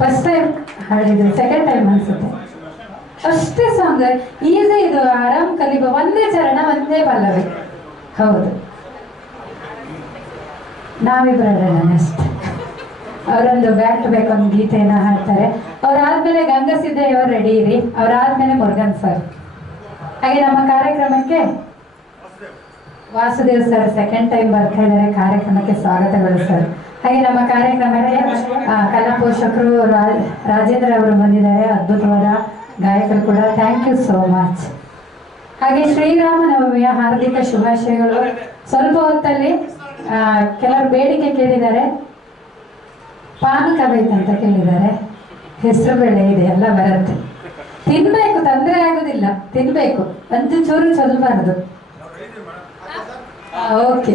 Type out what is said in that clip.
First time ಹಾಡಿದ್ದು, second time ಅನ್ಸುತ್ತೆ. ಅಷ್ಟೇ song easy, ಇದು ಆರಾಮ್ ಕಲಿಬ. ಒಂದೇ ಚರಣ ಒಂದೇ ಪಲ್ಲವಿ. ಹೌದು, ನಾವಿಬ್ರಲ್ಲ ನೆಕ್ಸ್ಟ್ ಅವರೊಂದು ಬ್ಯಾಕ್ ಟು ಬ್ಯಾಕ್ ಒಂದು ಗೀತೆಯನ್ನು ಹಾಡ್ತಾರೆ. ಅವ್ರಾದ್ಮೇಲೆ ಗಂಗಸಿದ್ದಯ್ಯ ಅವ್ರು ರೆಡಿ ಇರಿ. ಅವರಾದ್ಮೇಲೆ ಮುರುಗನ್ ಸರ್. ಹಾಗೆ ನಮ್ಮ ಕಾರ್ಯಕ್ರಮಕ್ಕೆ ವಾಸುದೇವ್ ಸರ್ ಸೆಕೆಂಡ್ ಟೈಮ್ ಬರ್ತಾ ಇದ್ದಾರೆ. ಕಾರ್ಯಕ್ರಮಕ್ಕೆ ಸ್ವಾಗತಗಳು ಸರ್. ಹಾಗೆ ನಮ್ಮ ಕಾರ್ಯಕ್ರಮಕ್ಕೆ ಕಲಾ ಪೋಷಕರು ರಾಜೇಂದ್ರ ಅವರು ಬಂದಿದ್ದಾರೆ, ಅದ್ಭುತವಾದ ಗಾಯಕರು ಕೂಡ. Thank you so much. ಹಾಗೆ ಶ್ರೀರಾಮನವಮಿಯ ಹಾರ್ದಿಕ ಶುಭಾಶಯಗಳು. ಸ್ವಲ್ಪ ಹೊತ್ತಲ್ಲಿ ಕೆಲವರು ಬೇಡಿಕೆ ಕೇಳಿದ್ದಾರೆ, ಪಾನಕ ಬೇಕಂತ ಕೇಳಿದ್ದಾರೆ. ಹೆಸರು ಬೇಳೆ ಇದೆ, ಎಲ್ಲ ಬರುತ್ತೆ. ತಿನ್ಬೇಕು, ತೊಂದರೆ ಆಗುದಿಲ್ಲ, ತಿನ್ಬೇಕು, ಒಂದು ಚೂರು ಚೊಲ್ಬಾರ್ದು. ಓಕೆ.